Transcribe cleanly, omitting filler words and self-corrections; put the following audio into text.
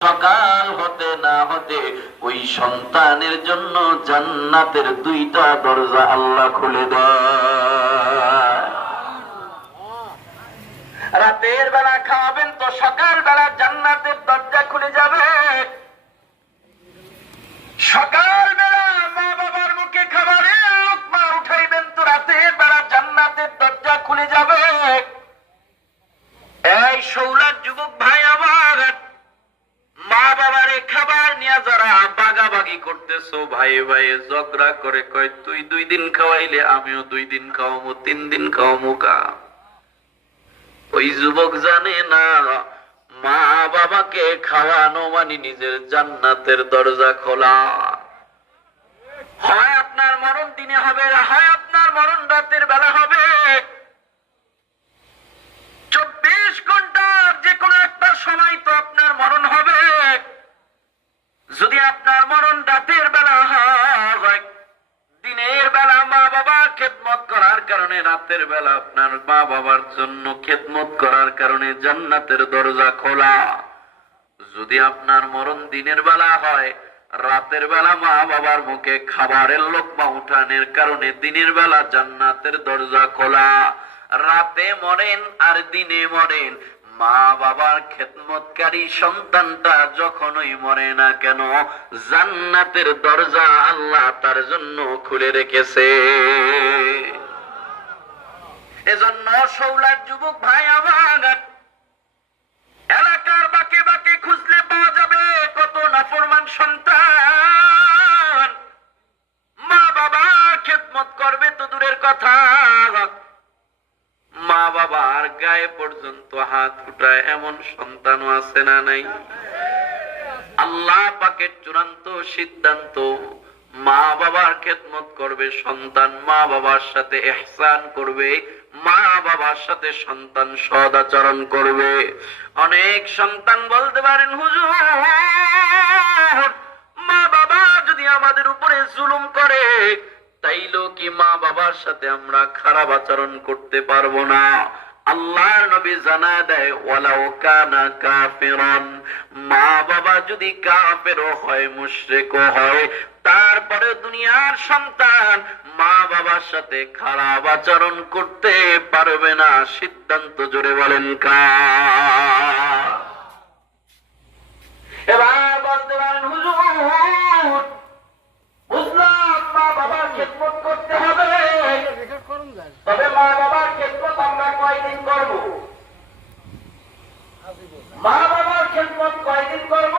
সকাল হতে না হতে ওই সন্তানের জন্য জান্নাতের দুইটা দরজা আল্লাহ খুলে দেয়। রাতের বেলা খাওয়াবেন তো সকাল বেলা জান্নাতের দরজা খুলে যাবে। সকাল বেলা মা বাবার মুখে খাবারের লোকমা উঠাইবেন তো রাতের বেলা জান্নাতের দরজা খুলে যাবে। এই শৌলার যুবক ভাই আমার, মা বাবারে খাবার নিয়ে যারা বাগাবাগি করতেছো, ভাই ভাই ঝগড়া করে কয় তুই 2 দিন খাওয়াইলে আমিও 2 দিন খাওয়াবো, 3 দিন খাওয়াবো কা। ওই যুবক জানে না মা বাবাকে খাওয়ানো মানে নিজের জান্নাতের দরজা খোলা। হয় আপনার মরণ দিনে হবে, হয় আপনার মরণ রাতের বেলা হবে। 24 ঘন্টার যে কোনো একটা সময় তো আপনার মরণ হবে। যদি আপনার মরণ রাতের বেলা হয়, দিনের বেলা মা বাবার খেদমত করার কারণে, রাতের বেলা আপনার মা বাবার জন্য খেদমত করার কারণে জান্নাতের দরজা খোলা। যদি আপনার মরণ দিনের বেলা হয়, রাতের বেলা মা বাবার মুখে খাবারের লোকমা উঠানের কারণে দিনের বেলা জান্নাতের দরজা খোলা। রাতে মরেন আর দিনে মরেন, মা বাবার খেদমতকারী সন্তানটা যখনই মরে না কেন, জান্নাতের দরজা আল্লাহ তার জন্য খুলে রেখেছে। এজন্য শৌলার যুবক ভাই আমার, এলাকার বাকে বাকে খুঁজলে পাওয়া যাবে কত নাফরমান সন্তান মা বাবা খেদমত করবে তো দূরের কথা, মা বাবার গায়ে পর্যন্ত হাত উঠায় এমন সন্তানও আছে না নাই? আল্লাহ পাকের চূড়ান্ত সিদ্ধান্ত, মা বাবার খেদমত করবে সন্তান, মা বাবার সাথে ইহসান করবে, মা বাবার সাথে সন্তান সদাচরণ করবে। অনেক সন্তান বলতে পারেন হুজুর, মা বাবা যদি আমাদের উপরে জুলুম করে তাইলেও কি মা বাবার সাথে আমরা খারাপ আচরণ করতে পারবো না? আল্লাহর নবী জানা দেয়, ওয়ালাউ কানা কাফিরান, মা বাবা যদি কাফেরও হয়, মুশরিকও হয়, তারপরে দুনিয়ার সন্তান মা বাবার সাথে খারাপ আচরণ করতে পারবে না। সিদ্ধান্ত জোরে বলেন কার?